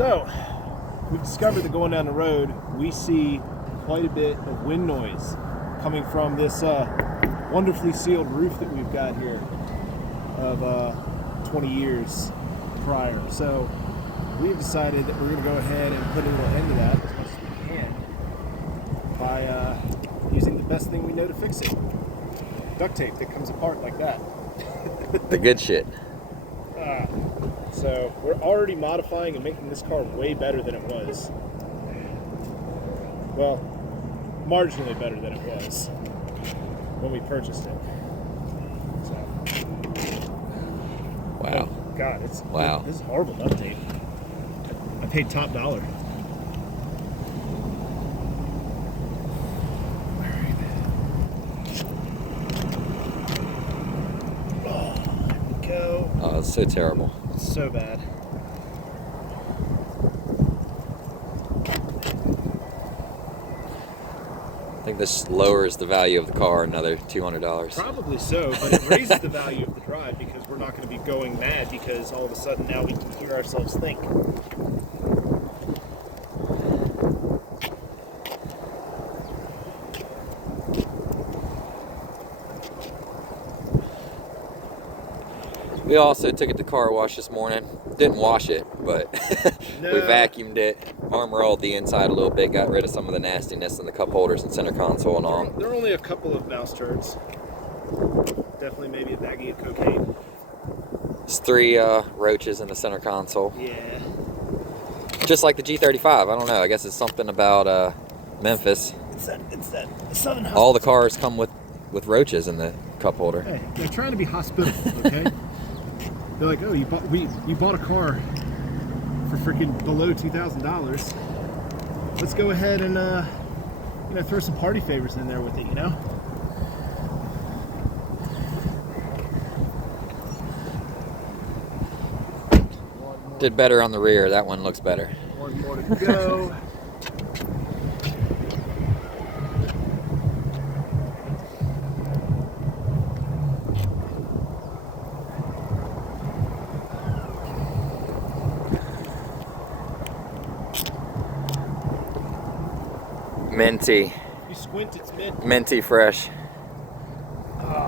So, we've discovered that going down the road, we see quite a bit of wind noise coming from this wonderfully sealed roof that we've got here of 20 years prior. So, we've decided that we're going to go ahead and put a little end to that as much as we can by using the best thing we know to fix it. Duct tape that comes apart like that. The good shit. So we're already modifying and making this car way better than it was. Well, marginally better than it was when we purchased it. So, wow. Oh God, wow. This is horrible duct tape. I paid top dollar. Oh, it's so terrible. It's so bad. I think this lowers the value of the car another $200. Probably so, but it raises the value of the drive because we're not going to be going mad because all of a sudden now we can hear ourselves think. We also took it to car wash this morning. Didn't wash it, but No. we vacuumed it, arm rolled the inside a little bit, got rid of some of the nastiness in the cup holders and center console and all. There are only a couple of mouse turds. Definitely maybe a baggie of cocaine. There's 3 roaches in the center console. Yeah. Just like the G35. I don't know. I guess it's something about Memphis. It's that Southern hospital. All the cars come with roaches in the cup holder. Hey, they're trying to be hospitable, okay? They're like, oh, you bought a car for freaking below $2,000. Let's go ahead and throw some party favors in there with it, you know? Did better on the rear. That one looks better. One more to go. Minty. You squint, it's mint. Minty fresh.